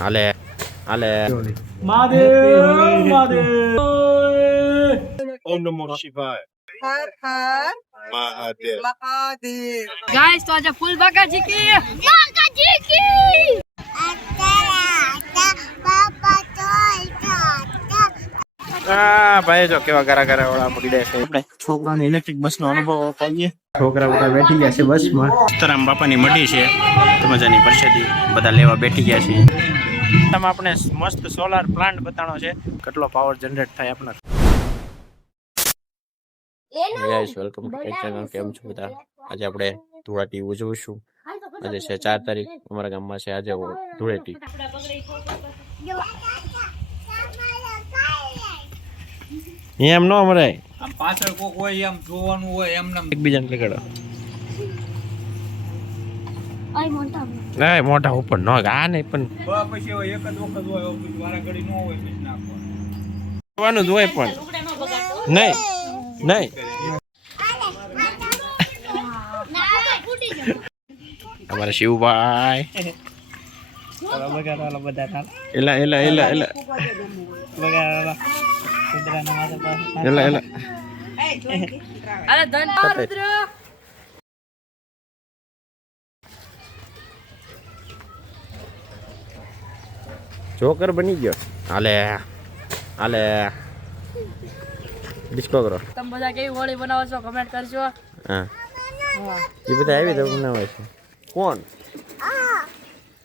હાલે હાલે મહાદેવ મહાદેવ ઓમ નમો શિવાય हर हर મહાદેવ महादेव। गाइस तो आज फुल बाका जी की ભાઈ જો કેવા ઘરા ઘરા વાળા પડી જાય છે આપણે છોકરાને ઇલેક્ટ્રિક બસ નો અનુભવ અપાવીએ છોકરા બધા બેઠી ગયા છે બસમાં સીતારામ બાપાની મઢી છે મજાની પ્રસાદી બધા લેવા બેઠી ગયા છે આમાં આપણે મસ્ત સોલાર પ્લાન્ટ બતાણો છે કેટલો પાવર જનરેટ થાય આપણા guys welcome to my channel કેમ છો બધા આજે આપણે ધૂળેટી ઉજવીશું આજે છે 4 તારીખ અમારા ગામમાં છે આજે ધૂળેટી એમ નો મરાય આમ પાછળ કોક હોય એમ જોવાનું હોય એમ નમ એકબીજાને લગાડો મોટા ઉપર ન આ નહીં પણ પછી હોય એક જ વખત હોય પછી વારા ઘડી ન હોય પછી જોવાનું નાખવાનું જ હોય પણ નહીં નહીં અમારા શિવભાઈ એલા એલા એલા એલા એલા એલા अरे धन्यवाद જોકર બની ગયો હાલે હાલે ડિસ્કો કરો तुम બધા કેવી હોળી બનાવો છો કમેન્ટ કરજો હા એ બધા આવી તો બનાવે છે કોણ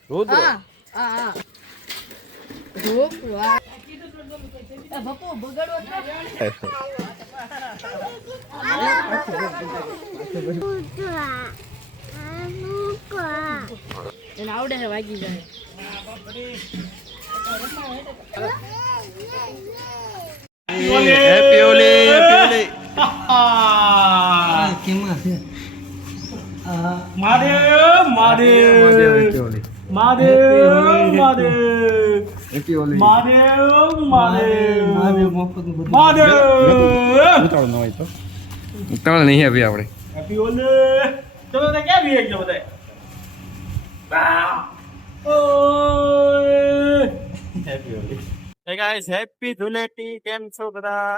રુદ્ર હા ધૂપ વાહ બપો બગડવો એને આવડે છે વાગી જાય હેપી હોલી હેપી હોલી મહાદેવ મહાદેવ મહાદેવ મહાદેવ મહાદેવ મહાદેવ ઉતાવળ નહીં આવી આપણે હેપી હોલી તો બધા ક્યાં બી એકલો બધા હેપી હોલી હે ગાઈસ હેપી ધૂળેટી કેમ છો બધા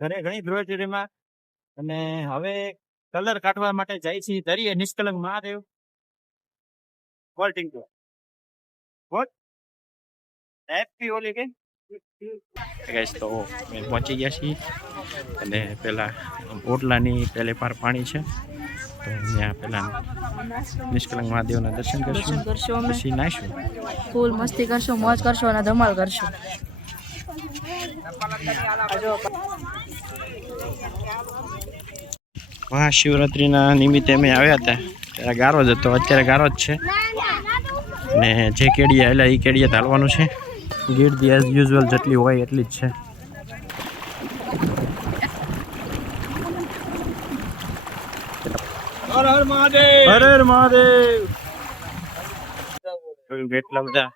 ઘરે ઘણી ધૂળેટીમાં અને હવે કલર કાઢવા માટે જાય છે દરિયે નિષ્કલંક મહાદેવ વોલ્ટિંગ તો વોટ હેપી હોલી કે ગાઈસ તો અમે પહોંચી ગયા છીએ અને પેલા ઓટલાની પેલે પાર પાણી છે તો ત્યાં પેલા નિષ્કલંક મહાદેવના દર્શન કરશું કરશું અમે પછી નાશું ફૂલ મસ્તી કરશું મોજ કરશું અને ધમાલ કરશું મહાશિવરાત્રિના નિમિત્તે અમે આવ્યા હતા ત્યારે ગારો જ હતો અત્યારે ગારો જ છે ને જે કેડિયા એટલે એ કેડિયા હાલવાનું છે ગીરદી એઝ યુઝ્યુઅલ જેટલી હોય એટલી જ છે હર હર મહાદેવ હર હર મહાદેવ કેટલા બધા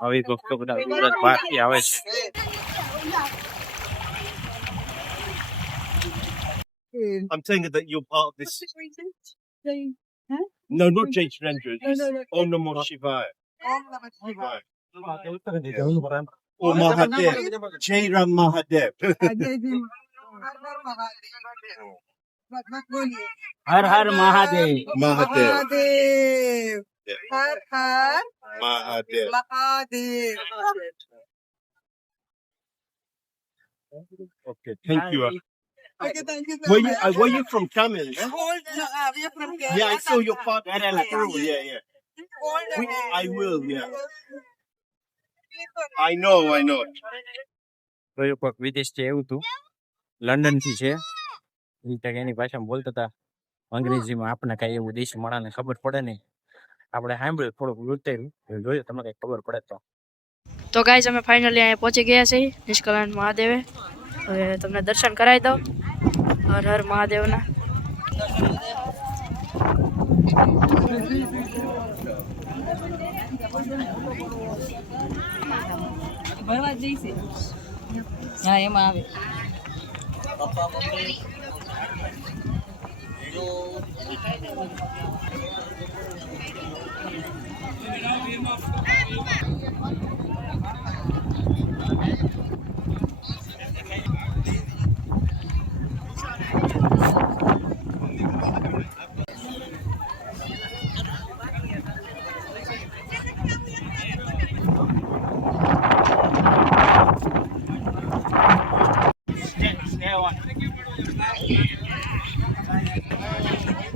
આવી ભક્તો બધા ગુજરાત બહારથી આવે છે I'm saying that you're part of this. No, not Jay Surendra. Om Namo Shivaya. Or Mahadev. Jai Ram Mahadev. Har Har Mahadev Mahadev. Mahadev her her Mahadev. Mahadev. Okay, thank you. Okay, thank you so Were you from Tamil? Huh? Hold, we are from Kerala. Yeah, I saw your part. Yeah, yeah. Hold I will, yeah. I know. તો એ કોઈક વિદેશથી આવ્યું હતું લંડનથી છે એ ત્યાં એની ભાષામાં બોલતા હતા અંગ્રેજીમાં આપણે કાંઈ એવું દેશી માણાને ખબર પડે નહીં આપણે સાંભળ્યું થોડુંક વૃત્તાયું જોયું તમને કંઈક ખબર પડે તો ગાઈઝ અમે ફાઇનલી અહીંયા પહોંચી ગયા છીએ નિષ્કલંક મહાદેવે હવે તમને દર્શન કરાવી દઉં હર હર મહાદેવના ભરવા જઈશે હા એમાં આવે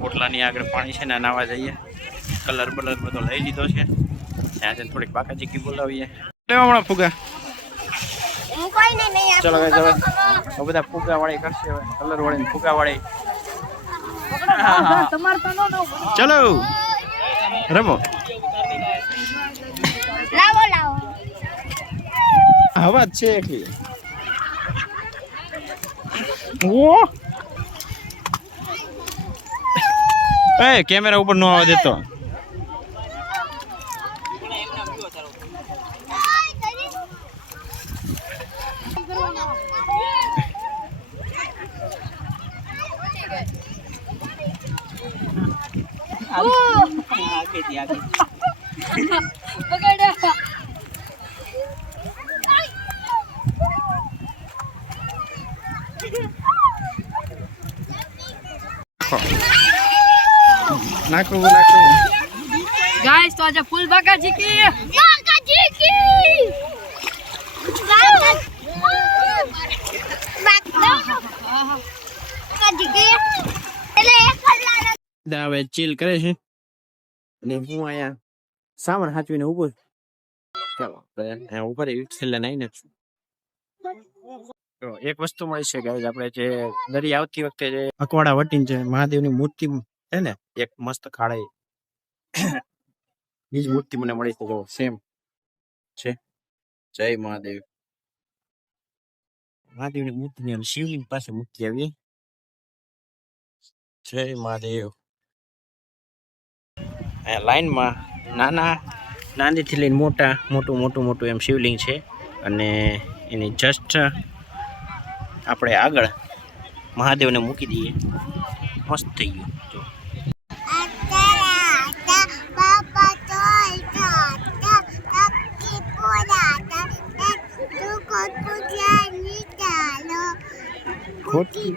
ઓટલાની આગળ પાણી છે ને નાવા જઈએ. કલર બલર બધો લઈ લીધો છે. ત્યાં જઈને થોડીક બાકા ચીકી બોલાવીએ. લેવા હમણાં ફુગા. ચલો હવે બધા ફુગા વાળી કરશે હવે. કલર વાળી ફુગા વાળી. ચલો રમો. હવા જ છે એકલી. ઓ એ કેમેરા ઉપર નો આવવા દેતો. નાખું ગાઈસ તો આજે ફૂલ બાકા ચીકી હવે ચીલ કરે છે અને હું અહીંયા સામાન હાચવીને ઉભો છું. ચાલો ઉપર છેલ્લે નહીં ને એક વસ્તુ મળી છે ગાઈસ, આપણે જે દરિયા આવતી વખતે જે અકવાડા વટીને છે મહાદેવની મૂર્તિ છે ને એક મસ્ત કાળે એ જ મૂર્તિ મને મળી છે. જો સેમ છે. જય મહાદેવ. મહાદેવની મૂર્તિની આમ શિવલિંગ પાસે મૂર્તિ આવી. જય મહાદેવ. લાઈનમાં નાનીથી લઈને મોટું એમ શિવલિંગ છે અને એની જસ્ટ આપણે આગળ મહાદેવને મૂકી દઈએ. મસ્ત થઈ ગયું. જો ખોટી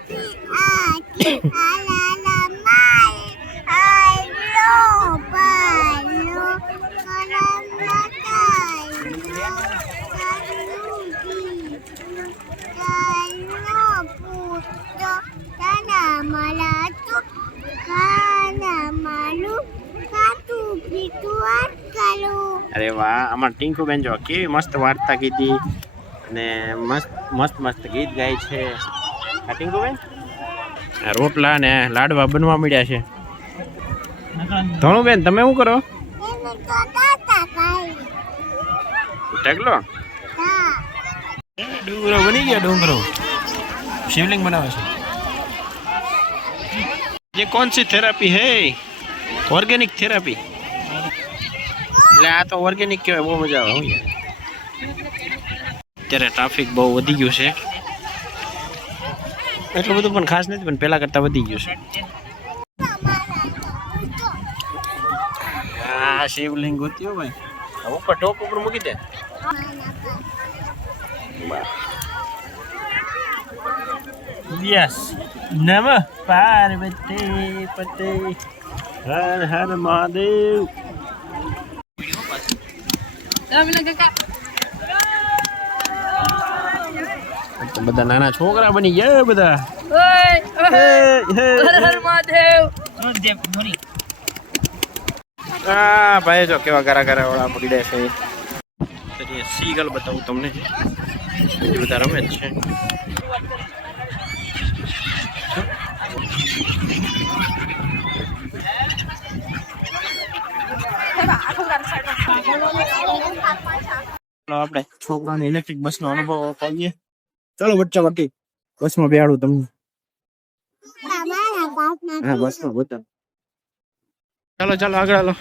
અરે વાહ, અમાર ટિંકુ બેન જો કેવી મસ્ત વાર્તા કીધી અને મસ્ત ગીત ગાય છે. આ ટિંકુ બેન રોટલા ને લાડવા બનવા મળ્યા છે. ધણુ બેન તમે શું કરો? ઢગલો ડુંગરો બની ગયા. ડુંગરો શિવલિંગ બનાવે છે. ये कौन सी थेरापी है? Organic therapy. એટલે આ તો ઓર્ગેનિક કહેવાય. બહુ મજા આવે. અત્યારે ટ્રાફિક બહુ વધી ગયું છે. એટલું બધું પણ ખાસ નથી, પણ પહેલા કરતા વધી ગયું છે. આ શિવલિંગ ગોત્યો ભાઈ. ઉપર ટોપ ઉપર મૂકી દે. યસ. નમઃ પાર્વતી પતે હર હર મહાદેવ. બધા નાના છોકરા બની ગયા બધા. હા ભાઈ જો કેવા ગારા વાળા પકડ્યા છે. સીગલ બતાવું તમને. બીજું બધા રમે જ છે. આપણે છોકરાને ઇલેક્ટ્રિક બસ નો અનુભવ કરીએ. ચાલો વચ્ચે વટી બસમાં બેહાડું તમને. હા બસમાં બતા. ચાલો આગળ હાલો.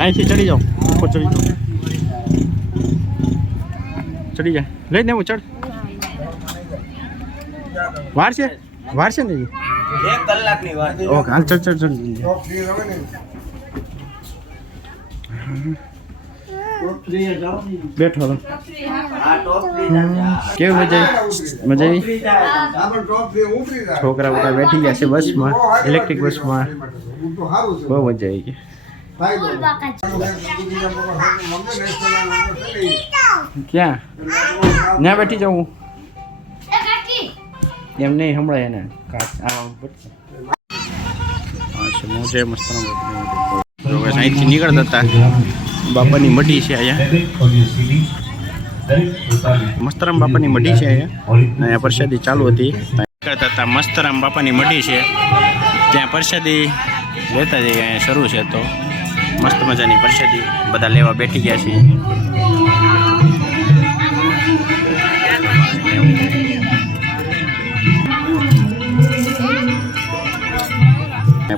અહીંથી ચડી જાઓ. ઉપર ચડી જાઓ. ચડી જાય. લઈ ને હું ચડ. વાર છે ને. 1 કલાકની વાત. ઓકે હાલ ચલ ચલ ચલ બેઠો તો. આ ટોપ ફ્રી ના. કેવી મજા આવી છોકરા બધા બેઠી ગયા છે બસમાં ઇલેક્ટ્રિક બસમાં બહુ મજા આવી ગઈ ક્યાં ત્યાં બેઠી જાઉં એમ નહીં હમણાં એને મોજે મસ્ત અહીંથી નીકળતા હતા બાપાની મઢી છે અહીંયા મસ્તરામ બાપાની મઢી છે અહીંયા પ્રસાદી ચાલુ હતી નીકળતા હતા મસ્તરામ બાપાની મઢી છે ત્યાં પ્રસાદી લેતા જઈએ અહીંયા શરૂ છે તો મસ્ત મજાની પ્રસાદી બધા લેવા બેઠી ગયા છે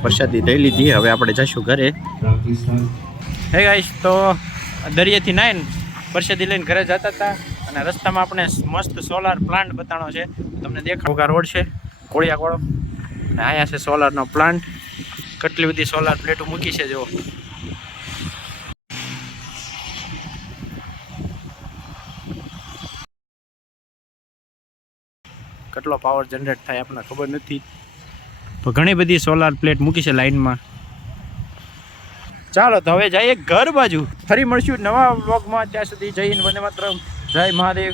પ્રસાદી લઈ લીધી હવે આપણે જઈશું ઘરે હે ગાઈસ તો દરિયેથી નાઈને પ્રસાદી લઈને ઘરે જતા હતા અને રસ્તામાં આપણે મસ્ત સોલાર પ્લાન્ટ બતાવવાનો છે તમને દેખાડો રોડ છે કોળિયાકોળો અને અહીંયા છે સોલારનો પ્લાન્ટ કેટલી બધી સોલાર પ્લેટો મૂકી છે જો કેટલો પાવર જનરેટ થાય આપણને ખબર નથી તો ઘણી બધી સોલાર પ્લેટ મૂકી છે લાઈનમાં ચાલો તો હવે જઈએ ઘર બાજુ ફરી મળશું નવા વ્લોગમાં ત્યાં સુધી જઈને વંદે માતરમ જય મહાદેવ